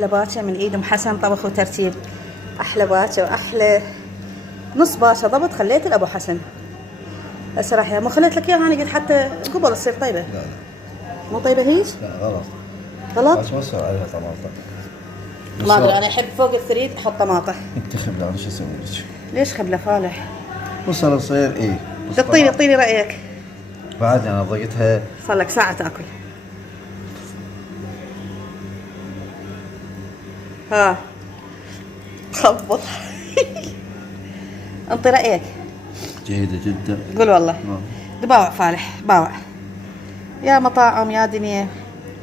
احلى باكه من ايد ام حسن، طبخ وترتيب. احلى باكه واحلى نص باكه ضبط خليت لابو حسن. هسه راح ما خليت لك اياها، انا قلت حتى قبل تصير طيبه. لا لا مو طيبه هيج؟ لا غلط. غلط؟ بس ما صار عليها طماطم. ما ادري، انا احب فوق الثريد احط طماطه. انت خبله، انا شو اسوي لك؟ ليش خبله فالح؟ وصل يصير ايه؟ اعطيني رايك. بعد انا ضقتها. صار لك ساعه تاكل. ها خبط. انطي رايك. جيدة جدا. قول والله. باوع فالح باوع. يا مطاعم يا دنيا.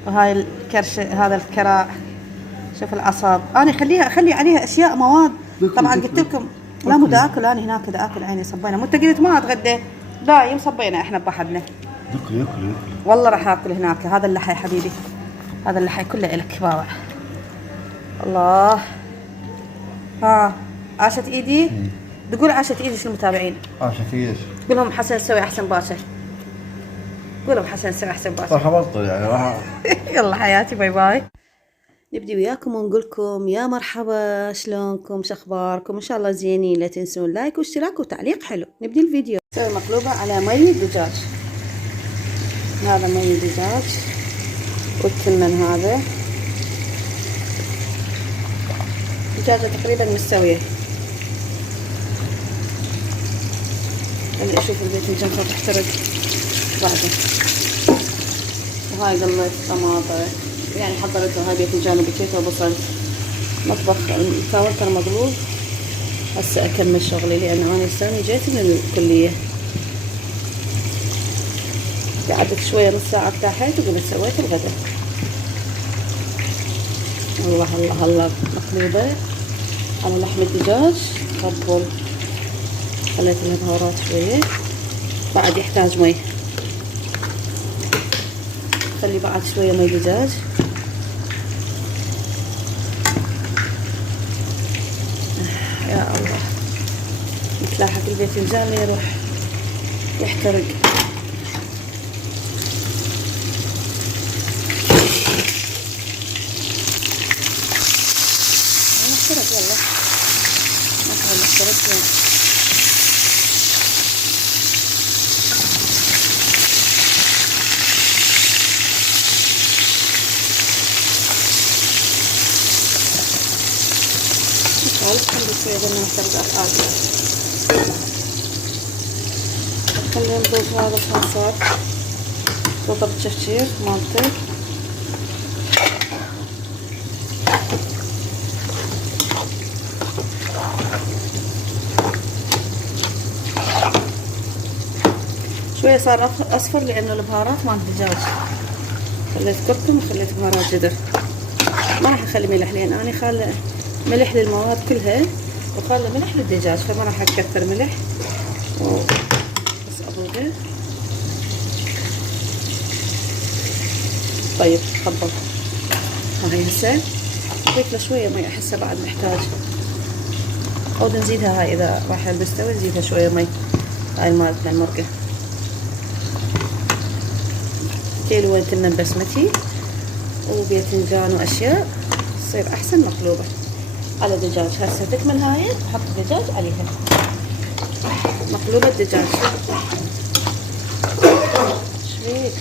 وهاي الكرش، هذا الكراع. شوف العصاب، انا اخلي عليها اشياء مواد. طبعا قلت لكم لا مو دا اكل، انا هناك دا اكل عيني صبينا. مو انت قلت ما اتغدى؟ دايم صبينا احنا بحدنا. ياكل. والله راح اكل هناك. هذا اللحي حبيبي، هذا اللحي كله الك باوع. الله. ها عاشت ايدي. تقول عاشت ايدي شو المتابعين؟ عاشت ايش؟ قول لهم حسن سوي احسن باكر. قول لهم حسن سوي احسن باكر. راح ابطل يعني راح. يلا حياتي، باي باي. نبدي وياكم ونقول لكم يا مرحبا، شلونكم، شخباركم؟ ان شاء الله زينين. لا تنسون لايك واشتراك وتعليق حلو. نبدي الفيديو. نسوي مقلوبة على مي دجاج. هذا مي دجاج والتمن هذا. دجاجة تقريبا مستوية. خلي اشوف الباذنجان خاف تحترق بعده. وهاي قليت طماطة، يعني حضرته. هاي باذنجان وبيتيتا وبصل. مطبخ الكاونتر مقلوب. هسه اكمل شغلي لان انا لساني جيت من الكلية. قعدت شوية نص ساعة ارتاحت وقمت سويت الغداء. الله الله الله. مقلوبة على لحم الدجاج. خبل. خليت لها بهارات شوية. بعد يحتاج مي. خلي بعد شوية مي دجاج. يا الله، متلاحق الباذنجان يروح يحترق. محترق والله، محترق. خلي شوية قلنا محترق أفعال. خلينا نضيف هذا الخاصات. رطب الشفشير مالته. شوية صار أصفر لأنه البهارات مال الدجاج. خليت كركم وخليت بهارات جدر. ما راح أخلي ملح لأن أنا خالة ملح للمواد كلها وخالة ملح للدجاج، فما راح أكثر ملح. بس أبوغه. طيب خبط. هاي هسه نضيف له شوية مي، أحسه بعد محتاج. أو نزيدها هاي إذا راح تستوي نزيدها شوية مي. هاي مالتنا المرقة. كيلو تمن بسمتي وباذنجان وأشياء تصير أحسن مقلوبة على دجاج. هسه تكمل هاي نحط الدجاج عليها. مقلوبة دجاج. شويك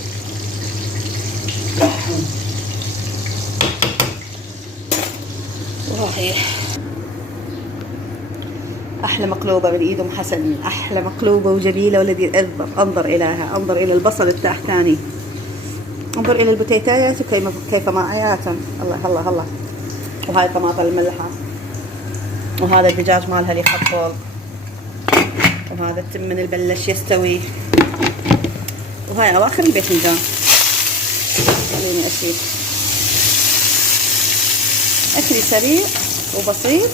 وهاي أحلى مقلوبة من إيد أم حسن. أحلى مقلوبة وجميلة، والذي أنظر إليها. أنظر إلى البصل التحتاني، انظر إلى البتيتايات وكيف معياتهم. الله الله الله. وهاي طماطم الملحة. وهذا الدجاج مالها اللي خطول. وهذا التمن البلش يستوي. وهاي أواخر الباذنجان. خليني أشيل. أكلي سريع وبسيط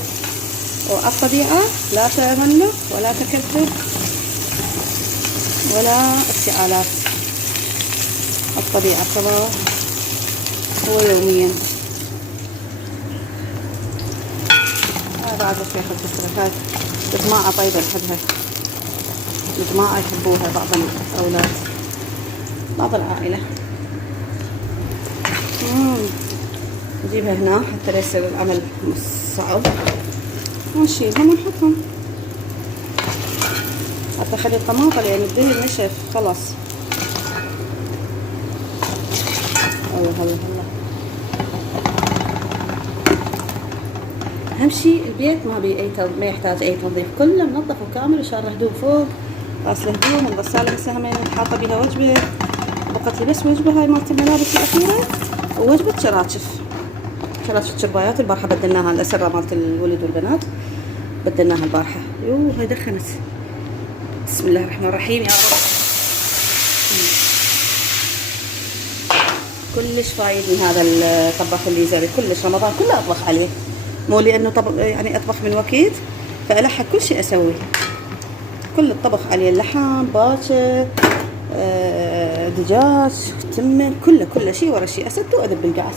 وعلى الطبيعة. لا تملك ولا تكثر ولا افتعالات. الطبيعة كما هو يوميا. بعد في أخذ الفرخات. الجماعة طيبة نحبها. الجماعة يحبوها، بعض الأولاد، بعض العائلة. نجيبها هنا حتى لا يصير العمل صعب، ونشيلهم ونحطهم حتى خلي الطماطم لان الدهن نشف خلاص. الله الله الله. اهم شيء البيت ما يحتاج اي تنظيف، كله منظف وكامل وشار هدوم فوق، غاسله هدوم الغساله هسه همين حاطه بيها وجبه، بقت لي بس وجبه هاي مالت الملابس الاخيره ووجبه شراتشف الشربايات. البارحه بدلناها الاسره مالت الولد والبنات، بدلناها البارحه. يوه هاي دخنت. بسم الله الرحمن الرحيم يا رب. كلش فايد من هذا الطباخ اللي زاري، كلش رمضان كله اطبخ عليه، مو لانه يعني اطبخ من وكيد فالحق كل شيء اسوي، كل الطبخ عليه، اللحم باكر دجاج تمن كله شيء ورا شيء، اسد واذب بالقاع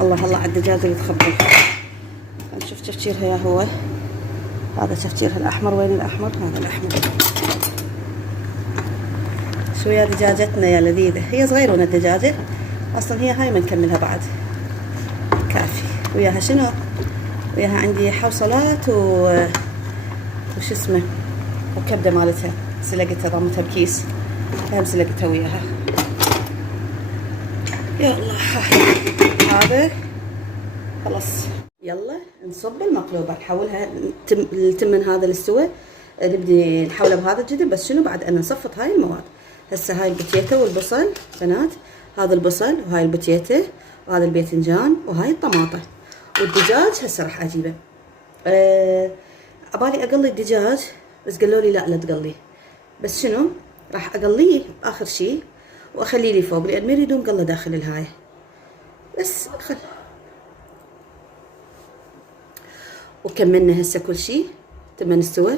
الله الله على الدجاج اللي تخبل. نشوف تفجيرها يا هو، هذا تفجيرها الاحمر. وين الاحمر؟ هذا الاحمر. شو يا دجاجتنا يا لذيذه، هي صغيرة الدجاجه اصلا، هي هاي ما نكملها بعد كافي. وياها شنو؟ وياها عندي حوصلات وش اسمه وكبده مالتها سلقتها، ضمتها بكيس هم سلقتها وياها. يا الله هذا خلاص. يلا نصب المقلوبه، نحولها التمن هذا الاستوى، نبدي نحوله بهذا الجدر. بس شنو بعد ان نصفط هاي المواد. هسه هاي البتيته والبصل بنات، هذا البصل وهاي البتيته وهذا الباذنجان وهاي الطماطه والدجاج. هسه راح اجيبه. عبالي اقلي الدجاج بس قالوا لي لا تقليه، بس شنو راح اقليه اخر شيء واخليه لي فوق لان ما يريدون قله داخل الهاي. بس وكملنا هسه كل شيء تمن استوى.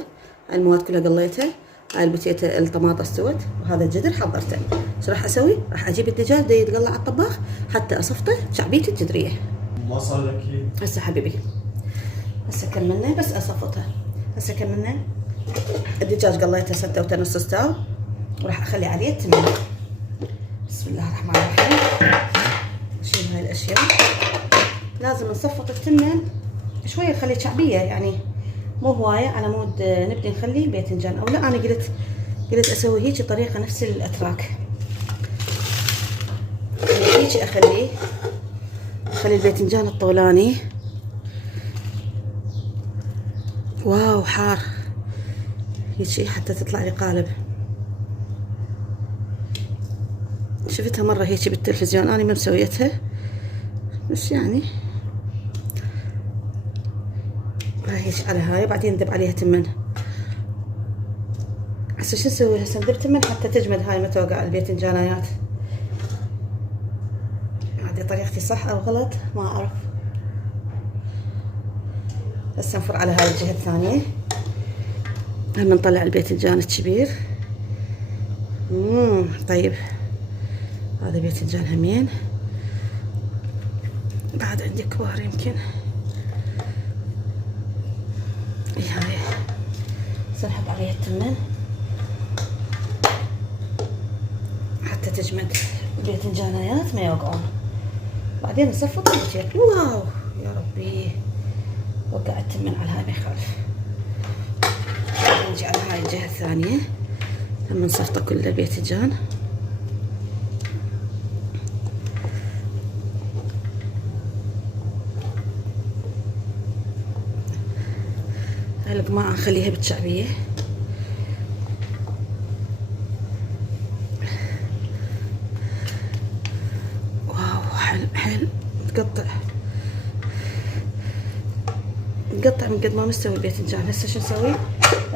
هاي المواد كلها قليتها، هاي البتيته الطماطه استوت وهذا الجدر حضرته. ايش راح اسوي؟ راح اجيب الدجاج دا يتقلى على الطباخ حتى اصفطه شعبيته الجدريه. ما صار لك هسه حبيبي هسه كملنا بس اصفطها. هسه كملنا الدجاج قليته 6 ونص استوى وراح اخلي عليه التمن. بسم الله الرحمن الرحيم. اشيل هاي الاشياء. لازم نصفط التمن شويه نخليه شعبيه يعني مو هوايه على مود نبدي نخلي الباذنجان. او لا انا قلت اسوي هيجي طريقه نفس الاتراك، هيجي اخلي الباذنجان الطولاني. واو حار هيجي حتى تطلع لي قالب. شفتها مره هيجي بالتلفزيون، انا ما مسويتها بس يعني هيجي على هاي. بعدين ندب عليها تمن. هسه شو نسوي؟ هسه ندب تمن حتى تجمد هاي ما توقع الباذنجانات. هذه طريقتي صح او غلط ما اعرف. هسه نفر على هاي الجهه الثانيه. هم نطلع الباذنجان الكبير. طيب هذا باذنجان همين، بعد عندي كبار يمكن. هاي سنحط عليها التمن حتى تجمد الباذنجانات ما يوقعون. بعدين نصفط البتيت. واو يا ربي وقع التمن على هاي ما يخالف. نجي على هاي الجهة الثانية هم نصفطه كل الباذنجان. هاي القماعة نخليها بالشعبية. واو حلو تقطع من قد ما مستوي الباذنجان. هسه شو نسوي؟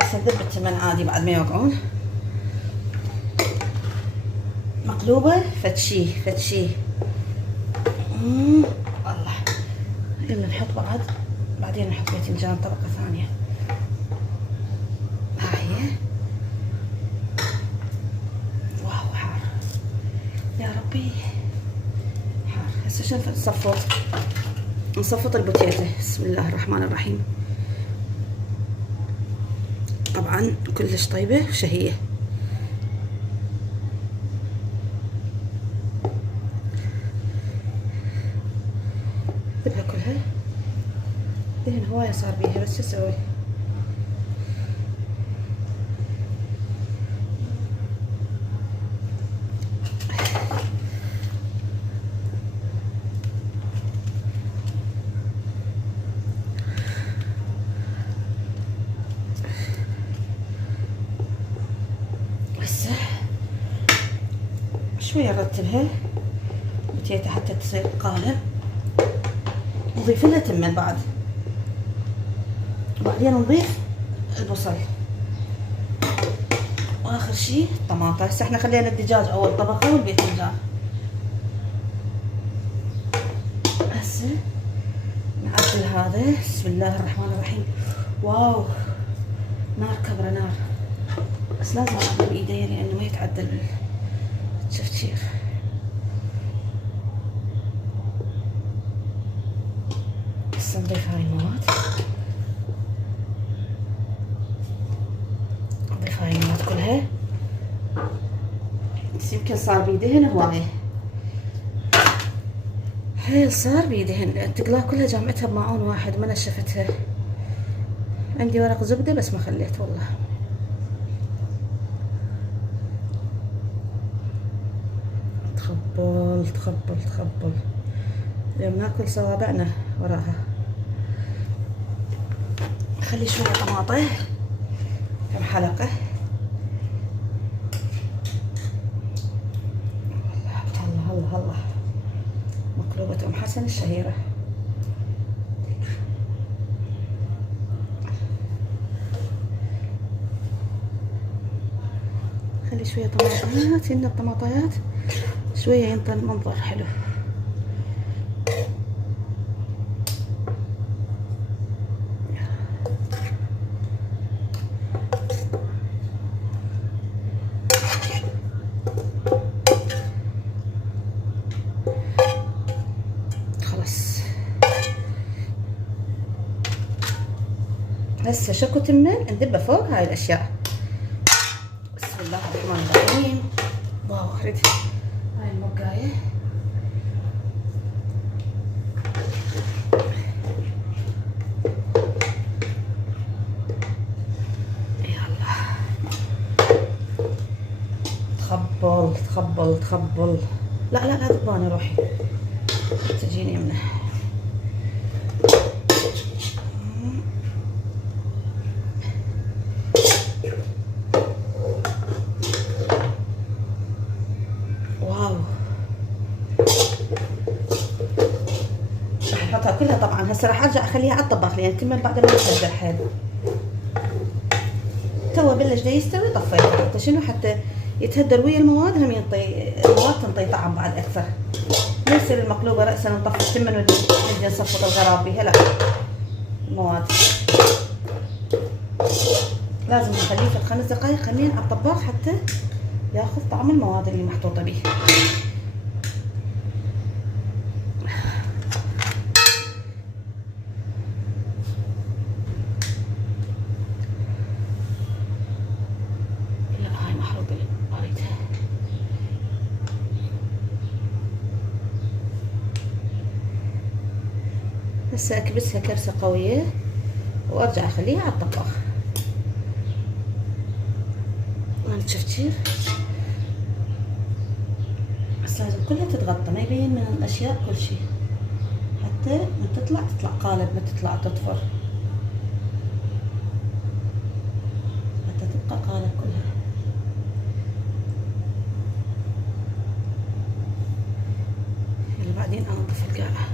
هسه نذب التمن عادي بعد ما يوقعون. مقلوبة فتشي الله. يلا نحط بعدين نحط باذنجان طبقة ثانية. هاي واو حار يا ربي حار. هسه شو نصفط البوتيته. بسم الله الرحمن الرحيم. طبعا كلش طيبة وشهية. بدها كلها دهن هواية صار بيها، بس شو اسوي؟ هسه شوية نرتبها بتيتا حتى تصير قالب، نضيف لها تمن بعد، وبعدين نضيف البصل، واخر شي الطماطة. هسه احنا خلينا الدجاج اول طبقة والباذنجان. هسه نعدل هذا. بسم الله الرحمن الرحيم. واو نار كبرة نار، بس لازم اعدل بايدي لانه ما يتعدل بالتفجير. هسه نضيف هاي المواد، نضيف هاي المواد كلها. بس يمكن صار بيدهن هواية، هاي صار بيدهن لان تقلاه كلها جامعتها بمعون واحد ما نشفتها. عندي ورق زبدة بس ما خليت والله. تخبل تخبل تخبل اليوم ناكل صوابعنا وراها. خلي شوية طماطة، كم حلقة. هلا هلا هلا مقلوبة أم حسن الشهيرة. خلي شوية طماطمات، هن الطماطيات شوية ينطي المنظر حلو. خلاص هسه شكو تمن ندبه فوق هاي الأشياء. بسم الله الرحمن الرحيم. واو اريد هاي الموقاية. يلا تخبل تخبل تخبل. لا لا لا تباني روحي تجيني منه. واو راح احطها كلها طبعا. هسه راح ارجع اخليها على الطباخ لان تمن بعد ما يتهدر حيل. تو بلش دا يستوي طفيته حتى شنو، حتى يتهدر ويا المواد، هم ينطي المواد تنطي طعم بعد اكثر. ما يصير المقلوبه راسا نطفي التمن ونجي نصفط الغراب بيها، لا المواد لازم نخليه في 5 دقائق خلينا على الطباخ حتى ياخذ طعم المواد اللي محطوطه به. لا هاي محروقه اريدها. هسه اكبسها كبسه قويه وارجع اخليها على الطباخ. شفتي بس لازم كلها تتغطى ما يبين من الاشياء كل شيء، حتى ما تطلع قالب، ما تطلع تطفر، حتى تبقى قالب كلها. يلا بعدين انظف القاعة.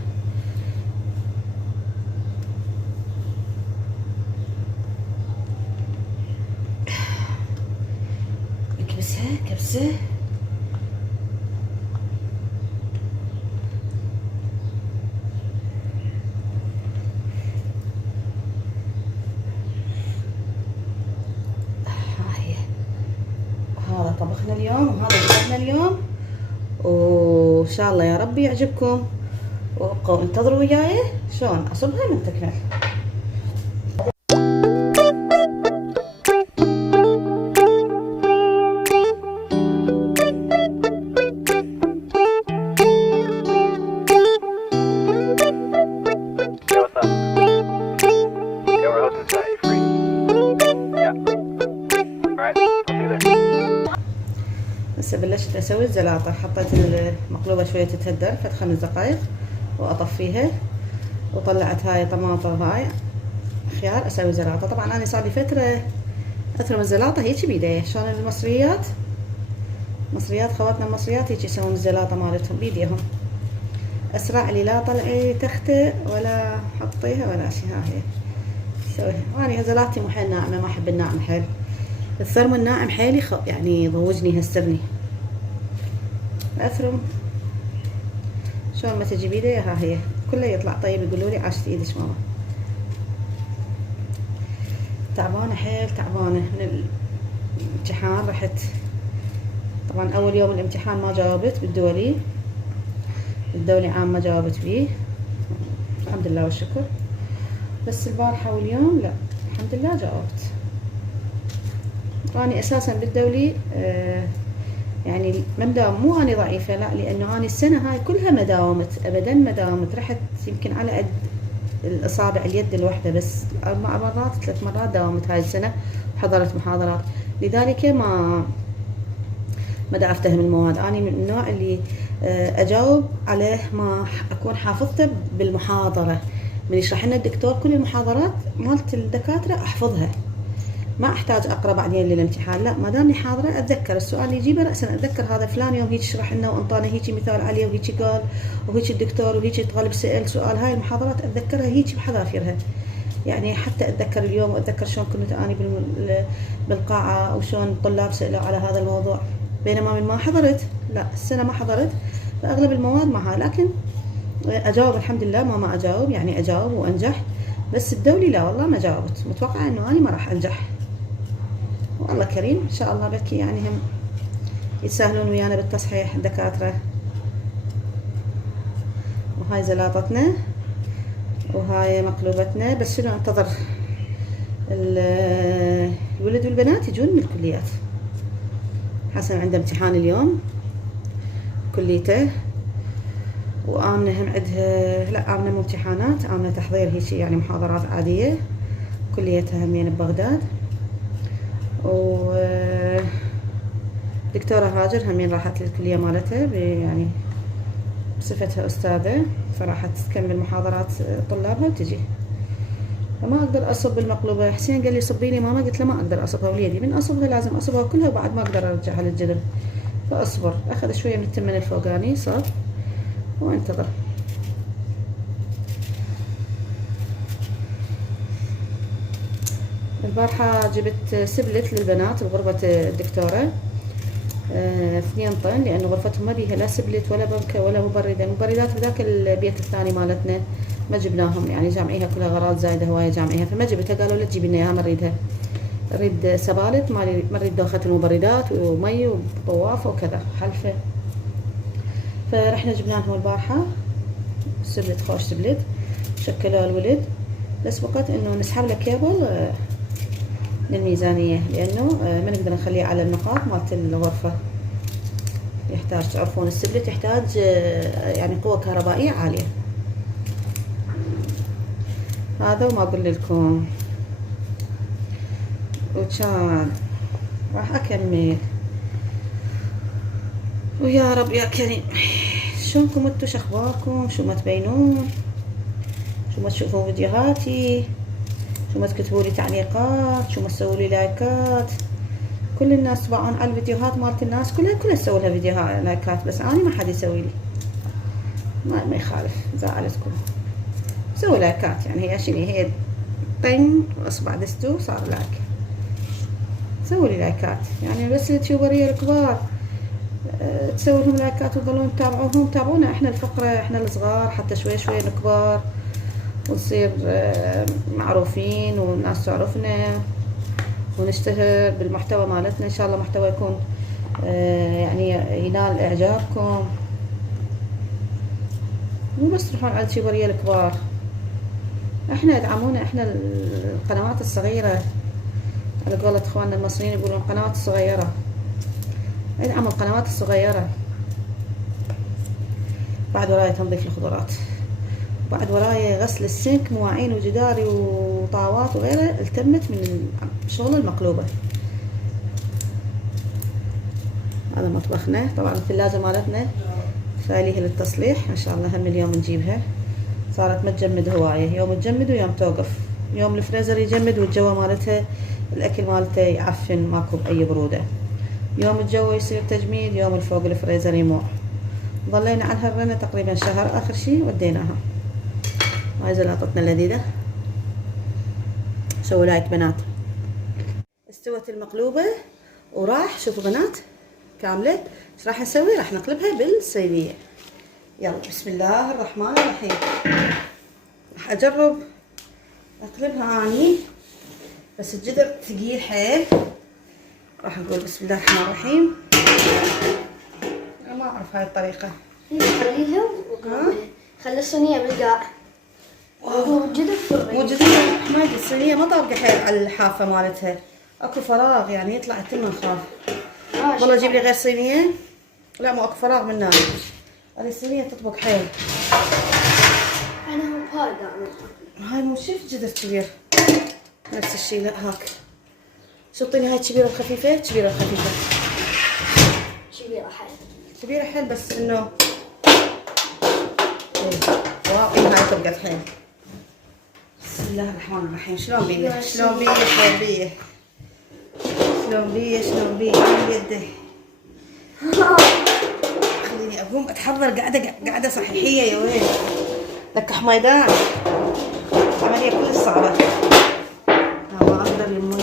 اكبسها كبسة. هذا طبخنا اليوم وهذا طبخنا اليوم، وان شاء الله يا رب يعجبكم، وابقوا انتظروا وياي شلون اصبها من تكمل. اسوي الزلاطة. حطيت المقلوبة شوية تتهدر فد 5 دقايق واطفيها، وطلعت هاي طماطة وهاي خيار اسوي زلاطة. طبعا انا صار لي فترة اثرم الزلاطة هيك بيدي، شلون المصريات خواتنا المصريات هيك يسوون الزلاطة مالتهم بيديهم، اسرع لي لا طلعي تختة ولا حطيها ولا شي. ها هي سويها. واني زلاطتي مو حيل ناعمة، ما احب الناعم حيل، الثرم الناعم حيل يعني يضوجني يهسترني. اثرم شلون ما تجي بيدي. ها هي كله يطلع طيب. يقولوا لي عاشت ايدك ماما. تعبانة حيل، تعبانة من الامتحان. رحت طبعا اول يوم الامتحان ما جاوبت بالدولي، الدولي عام ما جاوبت بيه الحمد لله والشكر. بس البارحة واليوم لا الحمد لله جاوبت. واني اساسا بالدولي يعني ما مداوم، مو اني ضعيفة لا، لانه اني السنة هاي كلها ما داومت ابدا، ما داومت. رحت يمكن على قد الاصابع اليد الواحدة بس 4 مرات 3 مرات داومت هاي السنة، حضرت محاضرات. لذلك ما دا افتهم المواد. اني من النوع اللي اجاوب عليه ما اكون حافظته بالمحاضرة. من يشرح لنا الدكتور كل المحاضرات مالت الدكاترة احفظها، ما احتاج اقرا بعدين للامتحان. لا ما دامني حاضره اتذكر السؤال اللي يجيبه راسا، اتذكر هذا فلان يوم هيك شرح لنا وانطانا هيك مثال عليه وهيك قال وهيك الدكتور وهيك الطالب سال سؤال. هاي المحاضرات اتذكرها هيك بحذافيرها، يعني حتى اتذكر اليوم واتذكر شلون كنت اني بالقاعه وشلون الطلاب سالوا على هذا الموضوع. بينما من ما حضرت لا السنه ما حضرت فاغلب المواد معها، لكن اجاوب الحمد لله. ما اجاوب يعني اجاوب وانجح. بس الدولي لا والله ما جاوبت، متوقعه انه اني ما راح انجح. والله كريم ان شاء الله بكي يعني هم يتساهلون ويانا بالتصحيح الدكاترة. وهاي زلاطتنا وهاي مقلوبتنا. بس شنو انتظر الولد والبنات يجون من الكليات. حسن عنده امتحان اليوم كليته، وآمنة هم عندها لا آمنة مو امتحانات، آمنة تحضير هيك يعني محاضرات عادية. كليتها همين ببغداد. ودكتورة هاجر همين راحت للكلية مالتها يعني بصفتها أستاذة، فراحت تكمل محاضرات طلابها وتجي. فما أقدر أصب المقلوبة. حسين قال لي صبيني ماما، قلت له ما أقدر أصبها وليدي، من أصبها لازم أصبها كلها وبعد ما أقدر أرجعها للجدر، فأصبر. أخذ شوية من التمن الفوقاني صب وانتظر. البارحة جبت سبلت للبنات بغرفة الدكتورة 2 طن، لأنه غرفتهم ما بيها لا سبلت ولا بنكة ولا مبردة. مبردات بذاك البيت الثاني مالتنا ما جبناهم، يعني جامعيها كلها غراض زايدة هواية جامعيها، فما جبتها. قالوا لا تجيبي لنا اياها ما نريدها، نريد سبالت ما نريد دوخة المبردات ومي وطوافة وكذا حلفة. فرحنا جبنا لهم البارحة سبلت، خوش سبلت شكلوا الولد. بس بقت انه نسحب له كيبل للميزانية، لأنه ما نقدر نخليه على النقاط مالت الغرفة. يحتاج تعرفون السبلت يحتاج يعني قوة كهربائية عالية. هذا وما أقول لكم. وكان راح أكمل. ويا رب يا كريم شلونكم انتو، شخباركم، شو ما تبينون، شو ما تشوفون فيديوهاتي، شو ما تكتبوا لي تعليقات، شو ما تسووا لي لايكات. كل الناس تبعون على الفيديوهات مالت الناس كلها تسوي لها فيديوهات لايكات، بس انا ما حد يسوي لي. ما يخالف، زعلتكم سووا لايكات. يعني هي شنو هي طن واصبع دستو صار لايك. سووا لي لايكات يعني، بس اليوتيوبريه الكبار تسوي لهم لايكات وتظلون تتابعوهم. تابعونا احنا الفقره، احنا الصغار حتى شوي شوي نكبر ونصير معروفين والناس تعرفنا ونشتهر بالمحتوى مالتنا. ان شاء الله محتوى يكون يعني ينال اعجابكم، مو بس تروحون على اليوتيوبريه الكبار. احنا ادعمونا، احنا القنوات الصغيره، على قولة اخواننا المصريين يقولون القنوات الصغيره. ادعموا القنوات الصغيره. بعد وراي تنظيف الخضروات، بعد وراي غسل السنك، مواعين وجداري وطاوات وغيره. التمت من شغل المقلوبة. هذا مطبخنا. طبعا الثلاجة مالتنا خاليها للتصليح، ما شاء الله هم اليوم نجيبها، صارت ما تجمد هواية، يوم تجمد ويوم توقف، يوم الفريزر يجمد والجو مالتها الأكل مالته يعفن ماكو بأي برودة، يوم الجو يصير تجميد، يوم الفوق الفريزر يموع. ظلينا عنها الرنة تقريبا شهر، آخر شي وديناها. هاي زلاطتنا اللذيذة. سووا لايك بنات. استوت المقلوبة وراح، شوفوا بنات كاملة. ايش راح نسوي؟ راح نقلبها بالصينية. يلا بسم الله الرحمن الرحيم. راح اجرب اقلبها اني، بس الجدر ثقيل حيل. راح نقول بسم الله الرحمن الرحيم. انا ما اعرف هاي الطريقة. خليها وقلبها، خلي الصينية بالقاع وجدر في الريق. مو جدر حمايد، الصينية ما طابقة حيل على الحافة مالتها، اكو فراغ يعني يطلع التم نخاف. والله جيب لي غير صينية. لا مو اكو فراغ من هنا. هذه الصينية تطبق حيل. انا هو بهاي دائما. هاي مو شوف جدر كبير. نفس الشيء لا هاك. شطيني هاي الكبيرة الخفيفة، الكبيرة الخفيفة. كبيرة حيل. كبيرة حيل بس انه واو هاي طبقت حيل. بسم الله الرحمن الرحيم. شلون بيه شلون بيه شلون بيه شلون بيه شلون بيه بيده. خليني اقوم اتحضر، قاعدة صحيحية يا ويل. لك حميدان عملية كلش صعبة. ما اقدر يموي.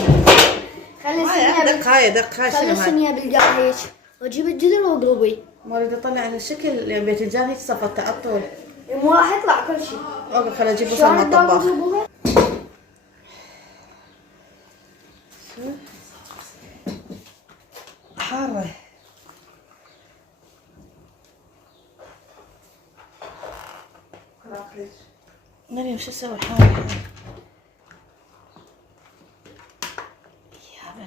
خلي هاي دق هاي خلي شنو هاي؟ الصينية بالقاع هيك واجيب الجدر واقلبي. ما اريد اطلع الشكل لان باذنجان هيك صفت تعطل. مو راح يطلع كل شيء. اوقف خل اجيب بصل من الطباخ. حارة. مريم شو اسوي؟ حارة.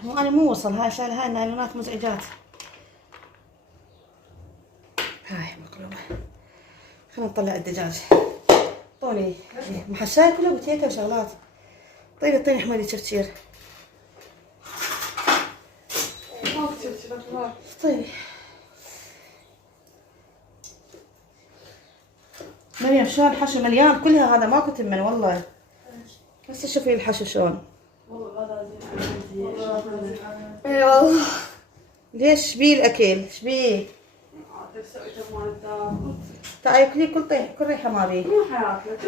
مو انا مو وصل. هاي شايله هاي النايلونات مزعجات. هاي مقلوبة. خلينا نطلع الدجاج. طوني محشاية كلها بوتيتا وشغلات. طيني حمادي تشرشير. طيب مريم شلون الحشو مليان كلها، هذا ماكو تمن والله. هسه شوفي الحشو شلون. ليش شبيه الاكل؟ شبيه؟ تعالي كلي كل ريحه ما بيه.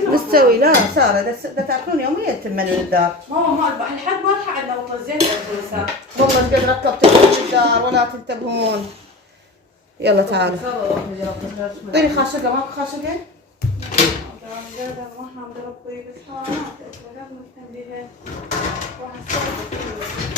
مستوي. لا ساره دا تاكلون يوميا تمن للدار. ماما ما الحد ما راح عندنا وطزيت الفلوسات. والله قد ركبت الدار ولا تنتبهون. يلا تعالوا. اعطيني خاشقه. ماكو خاشقه؟ ما احنا عند ربي بس ها ما تقدر نهتم بها. واحد صار